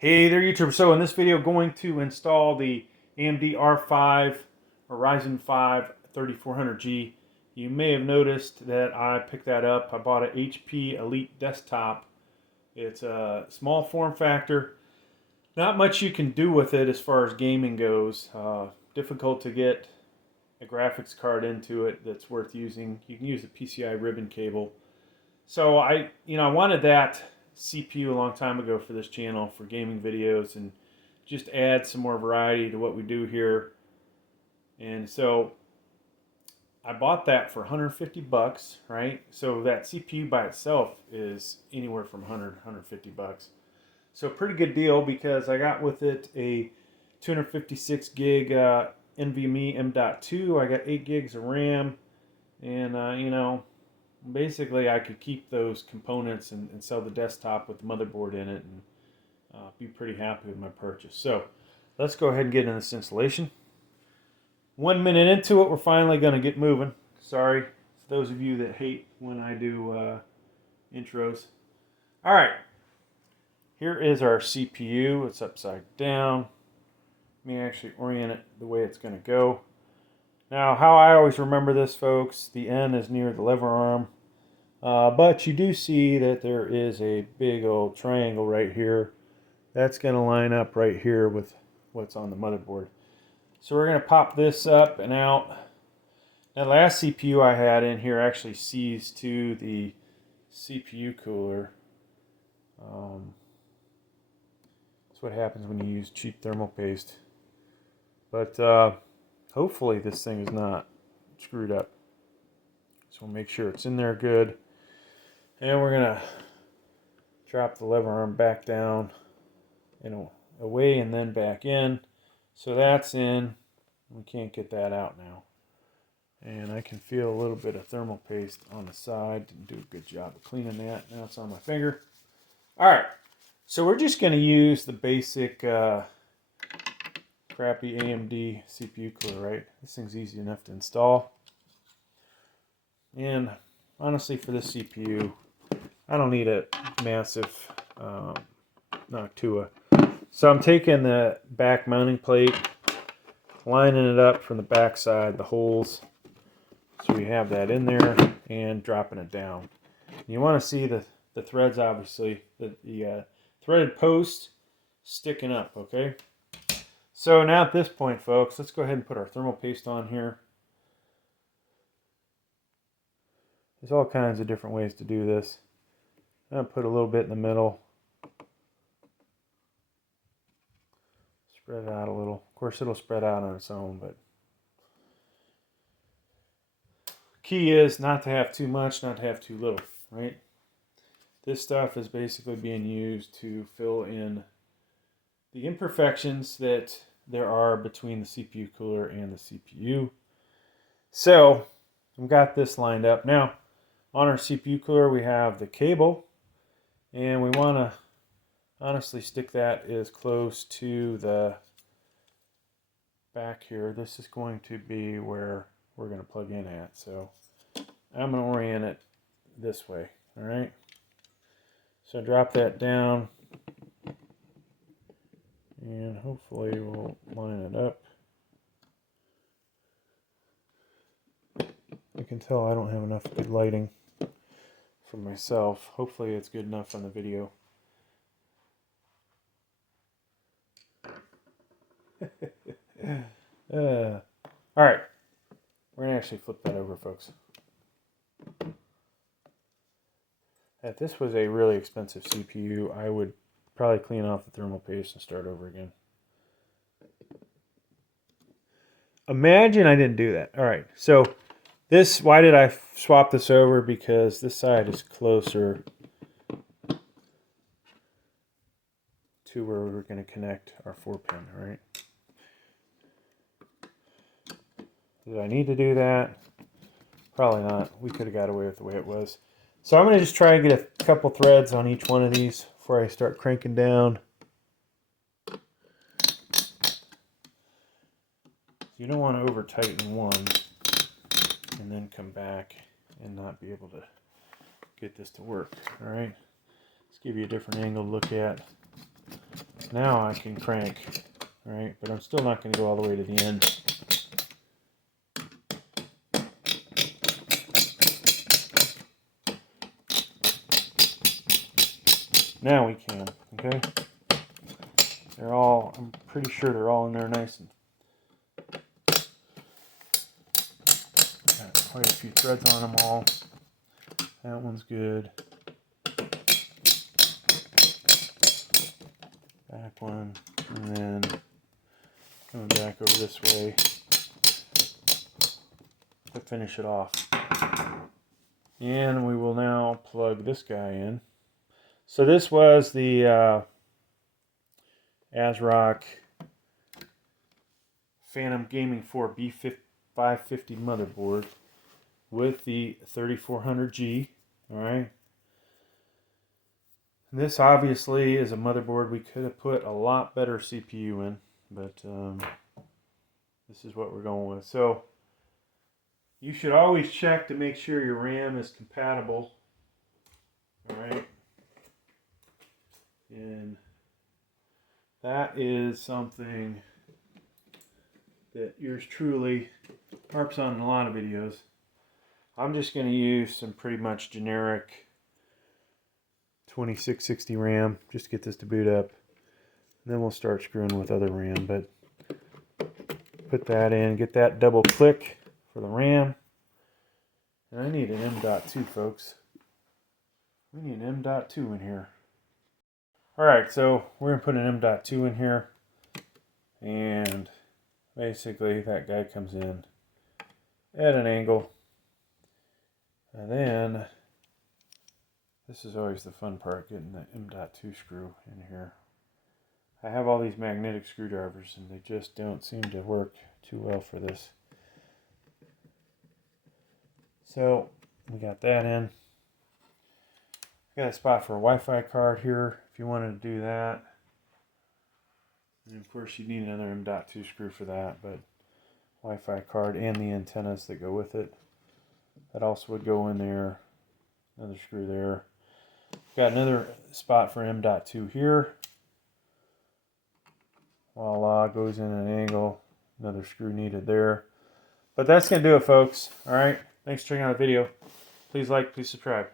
Hey there YouTube. So in this video going to install the AMD R5 or Ryzen 5 3400G. You may have noticed that I picked that up. I bought an HP Elite desktop. It's a small form factor. Not much you can do with it as far as gaming goes. Difficult to get a graphics card into it that's worth using. You can use a PCI ribbon cable. So I wanted that CPU a long time ago for this channel for gaming videos and just add some more variety to what we do here. And so I bought that for 150 bucks, right? So that CPU by itself is anywhere from 150 bucks. So pretty good deal because I got with it a 256 gig NVMe M.2. I got 8 gigs of RAM, and basically I could keep those components and sell the desktop with the motherboard in it and be pretty happy with my purchase. So let's go ahead and get into this installation. 1 minute into it, we're finally going to get moving. Sorry for those of you that hate when I do intros. All right, here is our CPU. It's upside down. Let me actually orient it the way it's going to go. Now, how I always remember this, folks, the N is near the lever arm. But you do see that there is a big old triangle right here. That's going to line up right here with what's on the motherboard. So we're going to pop this up and out. Now, the last CPU I had in here actually seized to the CPU cooler. That's what happens when you use cheap thermal paste. But hopefully this thing is not screwed up. So we'll make sure it's in there good. And we're going to drop the lever arm back down and away and then back in. So that's in. We can't get that out now. And I can feel a little bit of thermal paste on the side. Didn't do a good job of cleaning that. Now it's on my finger. All right. So we're just going to use the basic crappy AMD CPU cooler, right? This thing's easy enough to install. And honestly, for this CPU, I don't need a massive Noctua. So I'm taking the back mounting plate, lining it up from the back side, the holes. So we have that in there and dropping it down. And you want to see the threads, obviously, the threaded post sticking up, okay? So now at this point, folks, let's go ahead and put our thermal paste on here. There's all kinds of different ways to do this. I'm going to put a little bit in the middle. Spread it out a little. Of course, it'll spread out on its own, but key is not to have too much, not to have too little, right? This stuff is basically being used to fill in the imperfections that there are between the CPU cooler and the CPU. So I've got this lined up. Now, on our CPU cooler, we have the cable, and we want to honestly stick that as close to the back here. This is going to be where we're going to plug in at. So I'm going to orient it this way. All right. So drop that down, and hopefully we'll line it up. I can tell I don't have enough good lighting for myself. Hopefully it's good enough on the video. All right, we're gonna actually flip that over, folks. If this was a really expensive CPU, I would probably clean off the thermal paste and start over again. Imagine I didn't do that. All right, so this, why did I swap this over? Because this side is closer to where we're going to connect our 4-pin, right? Did I need to do that? Probably not. We could have got away with the way it was. So I'm going to just try and get a couple threads on each one of these before I start cranking down. You don't want to over tighten one and then come back and not be able to get this to work. All right, let's give you a different angle to look at. So now I can crank, right? But I'm still not going to go all the way to the end. Now we can, okay? They're all, I'm pretty sure they're all in there nice and got quite a few threads on them all. That one's good. Back one, and then coming back over this way to finish it off. And we will now plug this guy in. So this was the AsRock Phantom Gaming 4 B550 motherboard with the 3400G. Alright. This obviously is a motherboard we could have put a lot better CPU in, but this is what we're going with. So you should always check to make sure your RAM is compatible. Alright. And that is something that yours truly harps on in a lot of videos. I'm just going to use some pretty much generic 2660 RAM just to get this to boot up. And then we'll start screwing with other RAM. But put that in, get that double click for the RAM. And I need an M.2, folks. We need an M.2 in here. Alright, so we're going to put an M.2 in here. And basically that guy comes in at an angle. And then this is always the fun part, getting the M.2 screw in here. I have all these magnetic screwdrivers and they just don't seem to work too well for this. So we got that in. Got a spot for a Wi-Fi card here if you wanted to do that. And of course you need another M.2 screw for that, but Wi-Fi card and the antennas that go with it. That also would go in there. Another screw there. Got another spot for M.2 here. Voila, goes in at an angle. Another screw needed there. But that's going to do it, folks. Alright, thanks for checking out the video. Please like, please subscribe.